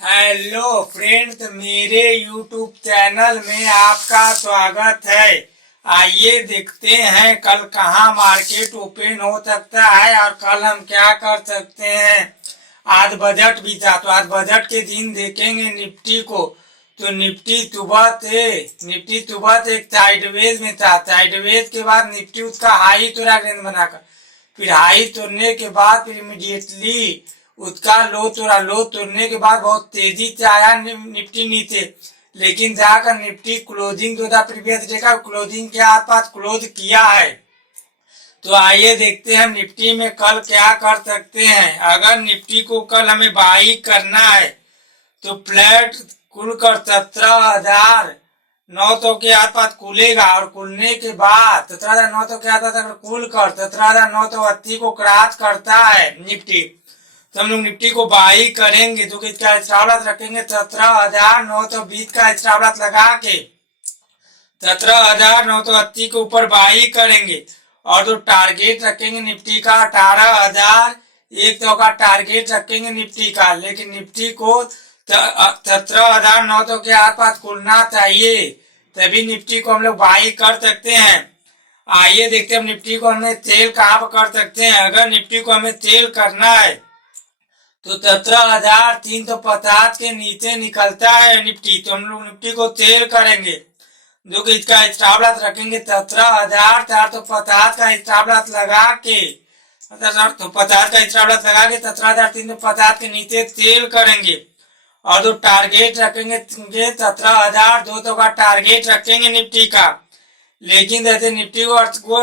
Hello friends, मेरे YouTube channel में आपका स्वागत है। आइए देखते हैं कल कहां मार्केट ओपन हो सकता है और कल हम क्या कर सकते हैं। आज बजट भी था तो आज बजट के दिन देखेंगे निफ्टी को। तो निफ्टी सुबह से एक साइडवेज में था। साइडवेज के बाद निफ्टी उसका हाई तोड़ा रेंज बनाकर, फिर हाई तोड़ने के बाद फिर इमीडिएटली उसका लो तोड़ने के बाद बहुत तेजी से आया निफ्टी नीचे, लेकिन जाकर निफ्टी क्लोजिंग जो था प्रीवियस डे का क्लोजिंग के आसपास क्लोज किया है। तो आइए देखते हैं निफ्टी में कल क्या कर सकते हैं। अगर निफ्टी को कल हमें बाई करना है तो फ्लैट खुलकर 17,900 के आसपास खुलेगा और खुलने के बाद 17,900 के आसपास अगर खुलकर 17,980 को क्रॉस करता है निफ्टी, तो हम लोग निफ्टी को बाई करेंगे। जो कि इसका स्टॉप लॉस रखेंगे 17,920 का स्टॉप लॉस लगा के 17,980 के ऊपर बाई करेंगे। और जो टारगेट रखेंगे निफ्टी का 18,100 का टारगेट रखेंगे निफ्टी का। लेकिन निफ्टी को 17,900 के आसपास खुलना चाहिए, तभी निफ्टी को हम लोग बाई कर सकते हैं। आइए देखते हैं निफ्टी को हमें सेल कहाँ पर कर सकते हैं। अगर निफ्टी को हमें सेल करना है तो 17,350 के नीचे निकलता है निफ्टी, तो हम लोग निफ्टी को सेल करेंगे। जो कि इसका स्टॉप लॉस रखेंगे 17,450 का स्टॉप लॉस लगा के 17,450 का स्टॉप लॉस लगा के 17,350 के नीचे सेल करेंगे। और जो टारगेट रखेंगे 17,200 का टारगेट रखेंगे निफ्टी का। लेकिन जैसे निफ्टी को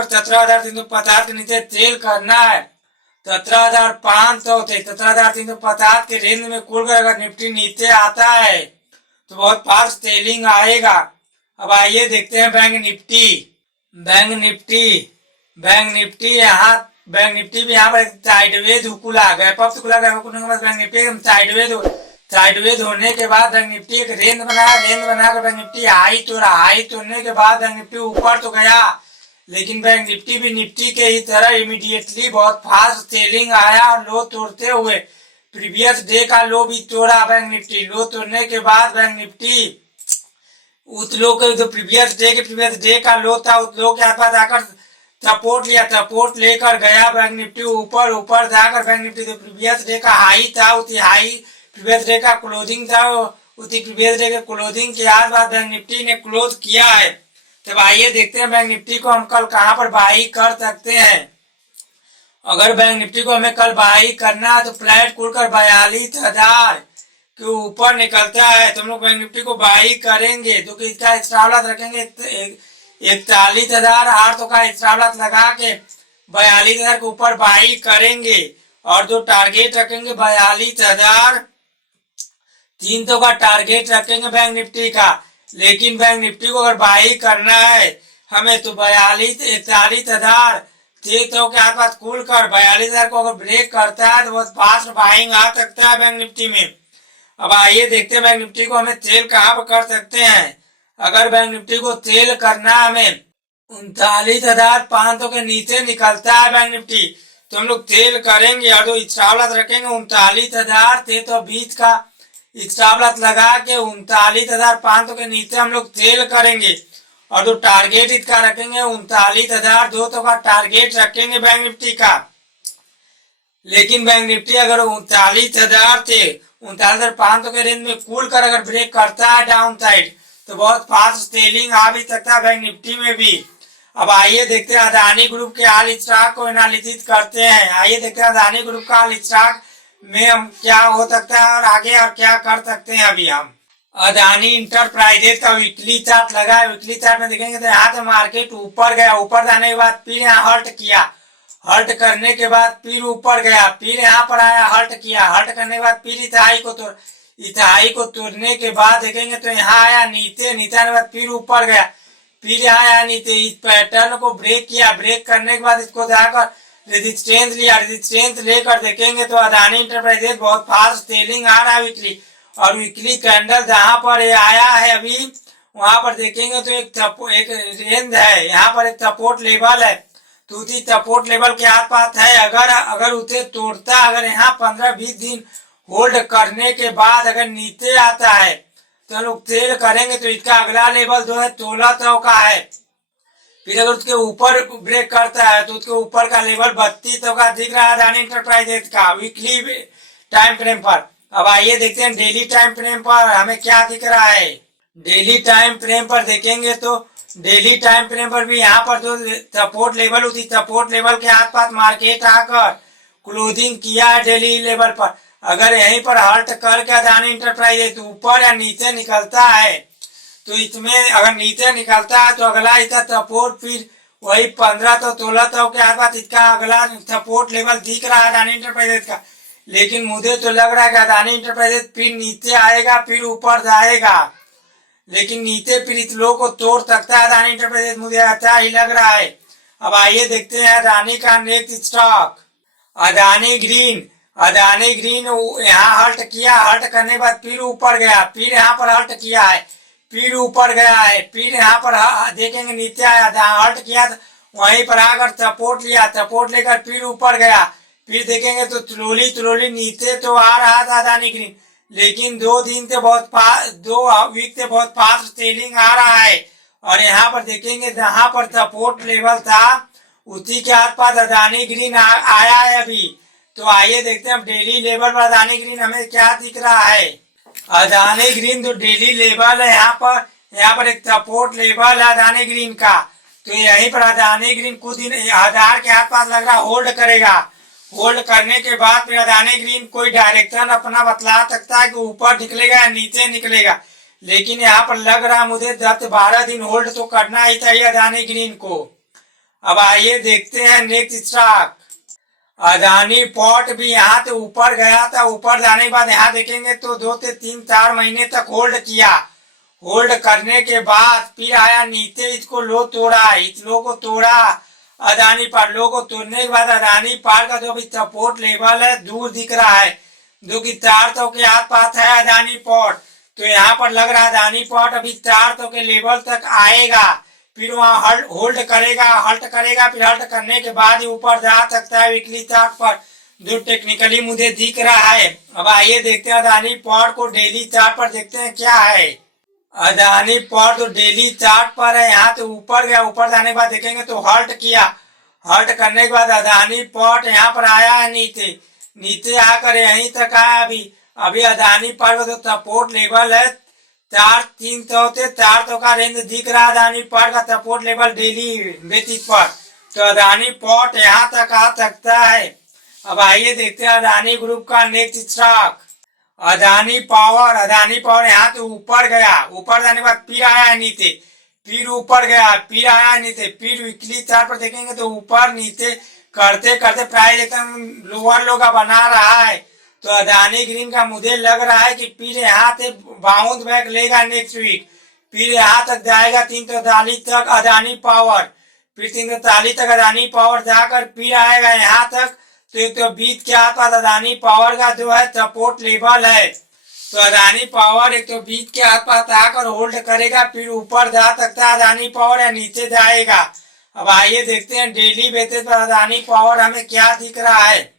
17,350 के नीचे सेल करना है 17,500 से 17,350 के रेंज में खुलकर अगर निफ्टी नीचे आता है तो बहुत फास्ट सेलिंग आएगा। अब आइए देखते हैं बैंक निफ्टी भी यहाँ पर साइडवेज खुला, गैप अप खुला, गैप अप के बाद बैंक निफ्टी साइडवेज होने के बाद बैंक निफ्टी एक रेंज बनाकर बैंक निफ्टी हाई तोड़ने के बाद बैंक निफ्टी ऊपर तो गया, लेकिन बैंक निफ्टी भी निफ्टी के ही तरह इमीडिएटली बहुत फास्ट सेलिंग आया और लो तोड़ते हुए प्रीवियस डे का लो भी तोड़ा बैंक निफ्टी। लो तोड़ने के बाद बैंक निफ्टी उस लो के जो प्रीवियस डे का लो था उस लो के आसपास आकर सपोर्ट लेकर गया बैंक निफ्टी ऊपर जाकर बैंक निफ्टी जो प्रीवियस डे का हाई था उसी हाई प्रीवियस डे का क्लोजिंग था, उसी प्रीवियस डे के क्लोजिंग के आसपास बैंक निफ्टी ने क्लोज किया है। तब आइए देखते हैं बैंक निफ्टी को हम कल कहां पर बाई कर सकते हैं। अगर बैंक निफ्टी को हमें कल बाई करना है तो फ्लैट खुलकर 42,000 के ऊपर निकलता है तो हम लोग बैंक निफ्टी को बाई करेंगे। जो कि इसका स्टॉप लॉस रखेंगे 41,800 का स्टॉप लॉस लगा के 42,000 के ऊपर बाई करेंगे। और जो टारगेट रखेंगे 42,300 का टारगेट रखेंगे बैंक निफ्टी का। लेकिन बैंक निफ्टी को अगर बाई करना है हमें तो 41,000 के आसपास खुलकर 42,000 को अगर ब्रेक करता है तो बहुत फास्ट बाइंग आ सकता है बैंक निफ्टी में। अब आइए देखते हैं बैंक निफ्टी को हमें सेल कहाँ पर कर सकते हैं। अगर बैंक निफ्टी को सेल करना हमें 39,500 के नीचे निकलता है बैंक निफ्टी तो हम लोग सेल करेंगे। और जो स्टॉप लॉस रखेंगे 39,620 का स्टॉप लॉस लगा के 39,500 के नीचे हम लोग सेल करेंगे। और जो टारगेट इसका रखेंगे 39,200 का टारगेट रखेंगे बैंक निफ्टी का। लेकिन बैंक निफ्टी अगर 39,000 से 39,500 के रेंज में कूल कर अगर ब्रेक करता है डाउन साइड तो बहुत फास्ट सेलिंग आ भी सकता है बैंक निफ्टी में भी। अब आइए देखते हैं अदानी ग्रुप के हाल स्टॉक को एनालिसिस करते हैं। आइए देखते हैं अदानी ग्रुप का हाल स्टॉक में हम क्या हो सकता है और आगे और क्या कर सकते हैं। अभी हम अदानी इंटरप्राइजेज का वीकली चार्ट लगा है। वीकली चार्ट में देखेंगे तो यहाँ से मार्केट ऊपर गया, ऊपर जाने के बाद फिर यहाँ हल्ट किया, हल्ट करने के बाद फिर ऊपर गया, फिर यहाँ पर आया हल्ट किया, हल्ट करने के बाद फिर इस हाई को तोड़ने के बाद देखेंगे तो यहाँ आया नीचे आने के बाद फिर ऊपर गया, फिर यहाँ आया नीचे। इस पैटर्न को ब्रेक किया, ब्रेक करने के बाद इसको जाकर रेजिस्टेंस लिया, रेजिस्टेंस लेकर देखेंगे तो अदानी इंटरप्राइजेज बहुत फास्ट सेलिंग आ रहा है वीकली। और वीकली कैंडल जहां पर ये आया है अभी वहां पर देखेंगे तो एक रेंज है, यहाँ पर एक सपोर्ट लेवल है तो उसी सपोर्ट लेवल के आसपास है। अगर उसे तोड़ता, अगर यहाँ 15-20 दिन होल्ड करने के बाद अगर नीचे आता है तो हम लोग सेल करेंगे तो इसका अगला लेवल जो है 1600 का है। फिर अगर उसके ऊपर ब्रेक करता है तो उसके ऊपर का लेवल 3200 का दिख रहा है अदानी इंटरप्राइजेज का वीकली टाइम फ्रेम पर। अब आइए देखते हैं डेली टाइम फ्रेम पर हमें क्या दिख रहा है। डेली टाइम फ्रेम पर देखेंगे तो डेली टाइम फ्रेम पर भी यहाँ पर जो सपोर्ट लेवल होती सपोर्ट लेवल के आसपास मार्केट आकर क्लोजिंग किया है डेली लेवल पर। अगर यहीं पर हल्ट करके अदानी इंटरप्राइजेज ऊपर या नीचे निकलता है तो इसमें अगर नीचे निकलता है तो अगला इसका सपोर्ट फिर वही 1500 1600 के आसपास इसका अगला सपोर्ट लेवल दिख रहा है अदानी इंटरप्राइजेज का। लेकिन मुझे तो लग रहा है कि अदानी इंटरप्राइजेज फिर नीचे आएगा फिर ऊपर जाएगा, लेकिन नीचे फिर इस लो को तोड़ सकता है अदानी इंटरप्राइजेज, मुझे अच्छा ही लग रहा है। अब आइए देखते हैं अदानी का next stock Adani green. Adani green यहाँ हल्ट किया, हल्ट करने के बाद फिर ऊपर गया, फिर यहाँ पर हल्ट किया है, फिर ऊपर गया है, फिर यहाँ पर देखेंगे नीचे आया, हल्ट किया तो वहीं पर आकर सपोर्ट लिया, सपोर्ट लेकर फिर ऊपर गया, फिर देखेंगे तो स्लोली नीचे तो आ रहा था अदानी ग्रीन, लेकिन 2 दिन से 2 वीक से बहुत फास्ट सेलिंग आ रहा है। और यहाँ पर देखेंगे जहां पर सपोर्ट लेवल था उसी के आसपास अदानी ग्रीन आया है अभी। तो आइए देखते हैं अब डेली लेवल पर अदानी ग्रीन हमें क्या दिख रहा है। अदानी ग्रीन जो डेली लेवल है यहाँ पर एक सपोर्ट लेवल है अदानी ग्रीन का। तो यहीं पर अदानी ग्रीन कुछ दिन 1000 के आसपास लग रहा होल्ड करेगा। होल्ड करने के बाद फिर अदानी ग्रीन कोई डायरेक्शन अपना बतला सकता है कि ऊपर निकलेगा या नीचे निकलेगा, लेकिन यहाँ पर लग रहा मुझे 10-12 दिन होल्ड तो करना ही चाहिए अदानी ग्रीन को। अब आइए देखते हैं नेक्स्ट स्टॉक अदानी पोर्ट भी यहाँ से ऊपर गया था, ऊपर जाने के बाद यहाँ देखेंगे तो 2 से 3-4 महीने तक होल्ड किया। होल्ड करने के बाद फिर आया नीचे, इसको लो तोड़ा, इस लो को तोड़ा अदानी पार, लो को तोड़ने के बाद अदानी पार का जो भी सपोर्ट लेवल है दूर दिख रहा है जो कि 400 के आसपास है अदानी पोर्ट। तो यहाँ पर लग रहा है अदानी पोर्ट अभी 400 के लेवल तक आएगा, फिर वहां होल्ड करेगा, हल्ट करेगा, फिर हल्ट करने के बाद ही ऊपर जा सकता है वीकली चार्ट पर जो टेक्निकली मुझे दिख रहा है। अब आइए देखते हैं अदानी पोर्ट को डेली चार्ट पर देखते हैं क्या है। अदानी पोर्ट जो डेली चार्ट पर है यहाँ से ऊपर गया, ऊपर जाने के बाद देखेंगे तो हल्ट किया, हल्ट करने के बाद अदानी पोर्ट यहाँ पर आया है नीचे आकर यहीं तक आया। अभी अदानी पोर्ट का जो सपोर्ट लेवल है 300 से 400 का रेंज दिख रहा है अदानी पोर्ट का सपोर्ट लेवल डेली बेसिस पर। तो अदानी पोर्ट यहाँ तक आ सकता है। अब आइए देखते हैं अदानी ग्रुप का next stock Adani power. Adani power यहाँ से ऊपर गया, ऊपर जाने के बाद फिर आया नीचे, फिर ऊपर गया, फिर आया नीचे, फिर वीकली चार्ट पर देखेंगे तो ऊपर नीचे करते करते प्राइस एकदम लोअर लो का बना रहा है। तो अदानी ग्रीन का मुझे लग रहा है कि फिर यहाँ से बाउंस बैक लेगा नेक्स्ट वीक, फिर यहाँ तक जाएगा 340 तक अदानी पावर, फिर 340 तक अदानी पावर जाकर फिर आएगा यहाँ तक। तो 120 के आसपास अदानी पावर का जो है सपोर्ट लेवल है। तो अदानी पावर 120 के आसपास आकर होल्ड करेगा, फिर ऊपर जा सकता है अदानी पावर या नीचे जाएगा। अब आइए देखते हैं डेली बेसिस पर अदानी पावर हमें क्या दिख रहा है।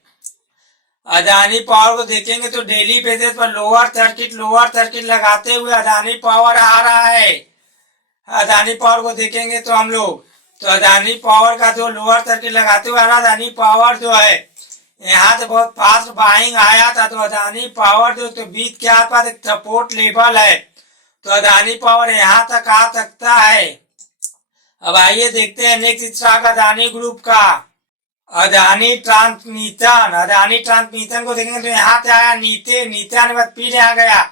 अदानी पावर को देखेंगे तो डेली बेसिस पर लोअर सर्किट लगाते हुए अदानी पावर आ रहा है। अदानी पावर को देखेंगे तो हम लोग तो अदानी पावर का जो लोअर सर्किट लगाते हुए आ रहा अदानी पावर जो है यहाँ से बहुत फास्ट बाइंग आया था। तो अदानी पावर जो तो 20 के आसपास एक सपोर्ट लेवल है, तो अदानी पावर यहाँ तक आ सकता है। अब आइए देखते हैं नेक्स्ट स्टॉक अदानी ग्रुप का अदानी ट्रांसमिशन। अदानी ट्रांसमिशन को देखेंगे तो यहाँ से आया नीचे आने के बाद फिर यहाँ गया,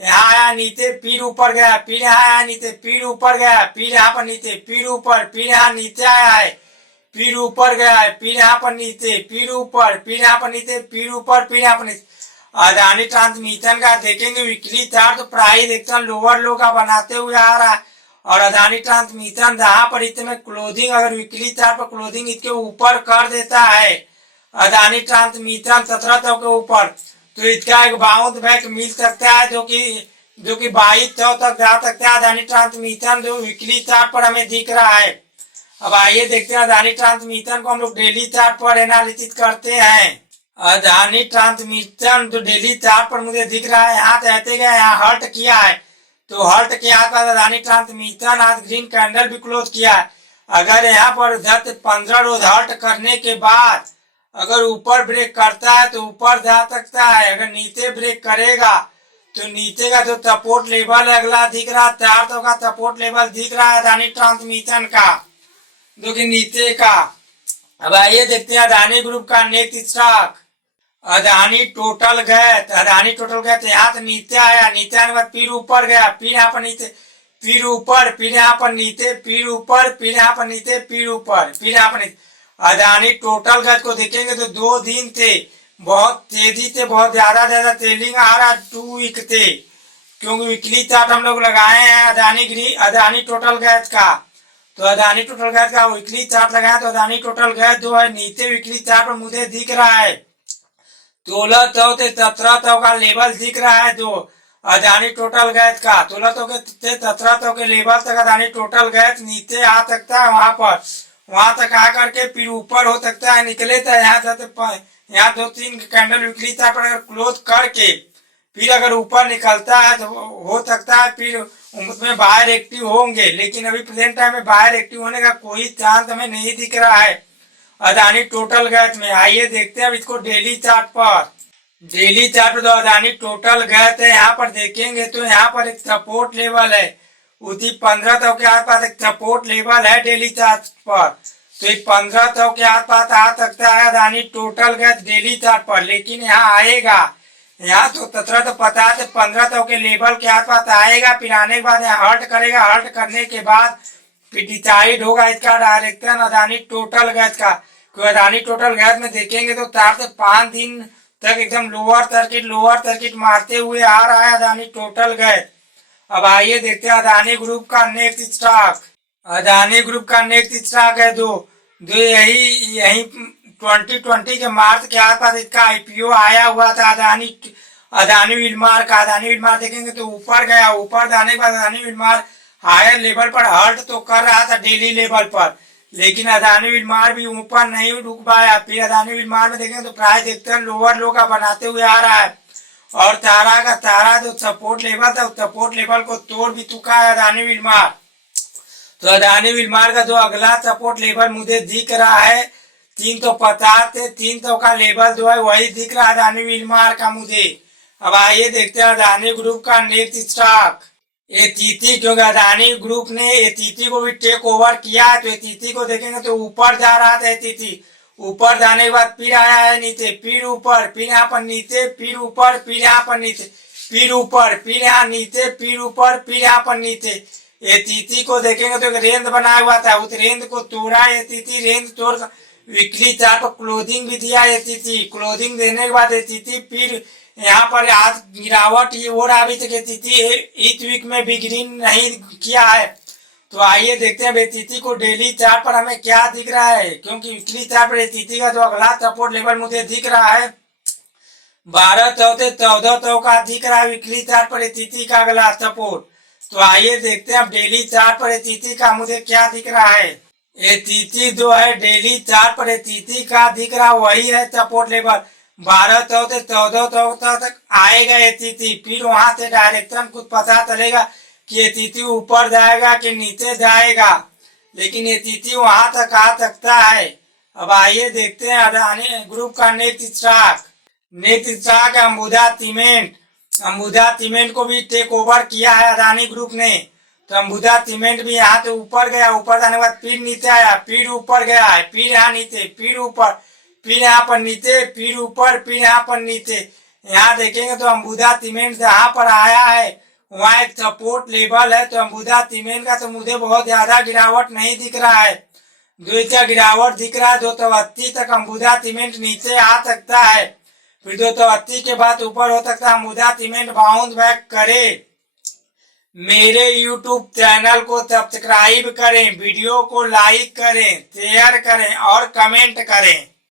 यहाँ आया नीचे, फिर ऊपर गया, फिर यहाँ आया नीचे, फिर ऊपर गया, फिर यहाँ पर नीचे, फिर ऊपर, फिर यहाँ नीचे आया है, फिर ऊपर गया है, फिर यहाँ पर नीचे, फिर ऊपर, फिर यहाँ पर नीचे, फिर ऊपर, फिर यहाँ पर नीचे। अदानी ट्रांसमिशन का देखेंगे वीकली चार्ट तो प्राइस एकदम लोअर लो का बनाते हुए आ रहा है। और अदानी ट्रांसमिशन जहां पर इसमें क्लोजिंग अगर वीकली चार्ट पर क्लोजिंग इसके ऊपर कर देता है अदानी ट्रांसमिशन 1700 के ऊपर, तो इसका एक बाउंस बैक मिल सकता है जो कि 2200 तक जा सकता है अदानी ट्रांसमिशन जो वीकली चार्ट पर हमें दिख रहा है। अब आइए देखते हैं अदानी ट्रांसमिशन को हम लोग डेली चार्ट पर एनालिसिस करते हैं। अदानी ट्रांसमिशन जो डेली चार्ट पर मुझे दिख रहा है, यहाँ रहते गए, यहाँ हल्ट किया है, तो हल्ट के आसपास अदानी ट्रांसमिशन आज ग्रीन कैंडल भी क्लोज किया है। अगर यहाँ पर 10-15 रोज हल्ट करने के बाद अगर ऊपर ब्रेक करता है तो ऊपर जा सकता है, अगर नीचे ब्रेक करेगा तो नीचे का जो सपोर्ट लेवल है अगला दिख रहा है 400 का सपोर्ट लेवल दिख रहा है अदानी ट्रांसमिशन का, जो कि नीचे का। अब आइए देखते हैं अदानी ग्रुप का next stock Adani total gas. Adani total gas यहाँ से नीचे आया, नीचे आने के बाद फिर ऊपर गया, फिर यहाँ पर नीचे, फिर ऊपर, फिर यहाँ पर नीचे, फिर ऊपर, फिर यहाँ पर नीचे, फिर ऊपर, फिर यहाँ पर नीचे। अदानी टोटल गैस को देखेंगे तो 2 दिन से बहुत तेजी से बहुत ज्यादा सेलिंग आ रहा है 2 वीक से, क्योंकि वीकली चार्ट हम लोग लगाए हैं अदानी टोटल गैस का। तो अदानी टोटल गैस का वीकली चार्ट लगाया तो अदानी टोटल गैस जो है नीचे वीकली चार्ट पर मुझे दिख रहा है 1600 से 1700 का लेवल दिख रहा है, जो अदानी टोटल गैस का 1600 से 1700 के लेवल तक अदानी टोटल गैस नीचे आ सकता है। वहां तक आकर के फिर ऊपर हो सकता है निकले, तो यहाँ 2-3 कैंडल वीकली चार्ट पर क्लोज करके फिर अगर ऊपर निकलता है तो हो सकता है फिर उसमें बाहर एक्टिव होंगे, लेकिन अभी प्रेजेंट टाइम में बाहर एक्टिव होने का कोई चांस हमें नहीं दिख रहा है अदानी टोटल गैस में। आइए देखते हैं अब इसको डेली चार्ट पर। डेली चार्ट पर जो अदानी टोटल गैस है यहाँ पर देखेंगे तो यहाँ पर एक सपोर्ट लेवल है, उसी 1500 के आसपास एक सपोर्ट लेवल है डेली चार्ट पर, तो 1500 के आसपास आ सकता है Adani total gas daily chart पर। लेकिन यहाँ आएगा, यहाँ तो 1750 से 1500 के लेवल के आसपास आएगा, फिर आने के बाद यहाँ हल्ट करेगा, हल्ट करने के बाद फिर डिसाइड होगा इसका डायरेक्शन अदानी टोटल गैस का। अदानी टोटल गैस में देखेंगे तो 4 से 5 दिन तक एकदम लोअर सर्किट मारते हुए आ रहा है अदानी टोटल गैस। अब आइए देखते हैं अदानी ग्रुप का नेक्स्ट स्टॉक। अदानी ग्रुप का नेक्स्ट स्टॉक है जो यही 2020 के मार्च के आसपास इसका आईपीओ आया हुआ था अदानी विलमार का। अदानी विलमार देखेंगे तो ऊपर गया, ऊपर जाने के बाद अदानी विलमार हायर लेवल पर हल्ट तो कर रहा था डेली लेवल पर, लेकिन अदानी विलमार भी ऊपर नहीं रुक पाया। फिर अदानी विलमार में देखेंगे तो प्राइस देखते हैं लोअर लो का बनाते हुए आ रहा है, और तारा जो सपोर्ट लेवल था उस सपोर्ट लेवल को तोड़ भी चुका है अदानी विलमार। तो अदानी विलमार का जो अगला सपोर्ट लेवल मुझे दिख रहा है 350 से 300 का लेवल जो है वही दिख रहा है अदानी विलमार का मुझे। अब आइए देखते हैं अदानी ग्रुप का नेक्स्ट स्टॉक एटीटी, क्योंकि अदानी ग्रुप ने एटीटी को भी टेक ओवर किया है। तो एटीटी को देखेंगे तो ऊपर जा रहा था एटीटी, ऊपर जाने के बाद फिर आया है नीचे, फिर ऊपर, फिर यहाँ पर नीचे, फिर ऊपर, फिर यहाँ पर नीचे, फिर ऊपर, फिर यहाँ नीचे, फिर ऊपर, फिर यहाँ पर नीचे। एटीटी को देखेंगे तो एक रेंज बनाया हुआ था, उस रेंज को तोड़ा एटीटी, रेंज तोड़ वीकली चार्ट पर क्लोजिंग भी दिया एटीटी। क्लोजिंग देने के बाद एटीटी फिर यहाँ पर आज गिरावट ये हो रहा, अभी तक एटीटी इस वीक में भी ग्रीन नहीं किया है। तो आइए देखते हैं एटीटी को डेली चार्ट पर हमें क्या दिख रहा है, क्योंकि वीकली चार्ट पर एटीटी का जो अगला सपोर्ट लेवल मुझे दिख रहा है 1200 से 1400 का दिख रहा है वीकली चार्ट पर एटीटी का अगला सपोर्ट। तो आइए देखते हैं अब डेली चार्ट पर एटीटी का मुझे क्या दिख रहा है। एटीटी जो है डेली चार्ट पर एटीटी का दिख रहा वही है सपोर्ट लेवल 1200 से 1400 तक आएगा एटीटी। फिर वहां से डायरेक्शन कुछ पता चलेगा कि एटीटी ऊपर जाएगा कि नीचे जाएगा, लेकिन एटीटी वहां तक आ सकता है। अब आइए देखते हैं अदानी ग्रुप का नेक्स्ट स्टॉक अंबुजा सीमेंट को भी टेक ओवर किया है अदानी ग्रुप ने। तो अंबुजा सीमेंट भी यहाँ से ऊपर गया, ऊपर जाने के बाद फिर नीचे आया, फिर ऊपर गया है, फिर यहाँ नीचे, फिर ऊपर, फिर यहाँ पर नीचे, फिर ऊपर, फिर यहाँ पर नीचे। यहाँ देखेंगे तो अंबुजा सीमेंट जहाँ पर आया है वहाँ एक सपोर्ट लेवल है। तो अंबुजा सीमेंट का तो मुझे बहुत ज्यादा गिरावट नहीं दिख रहा है, जो गिरावट दिख रहा है 280 तक अंबुजा सीमेंट नीचे आ सकता है, फिर 280 के बाद ऊपर हो सकता है अंबुजा सीमेंट बाउंस बैक करे। मेरे YouTube चैनल को सब्सक्राइब करें, वीडियो को लाइक करें, शेयर करें और कमेंट करें।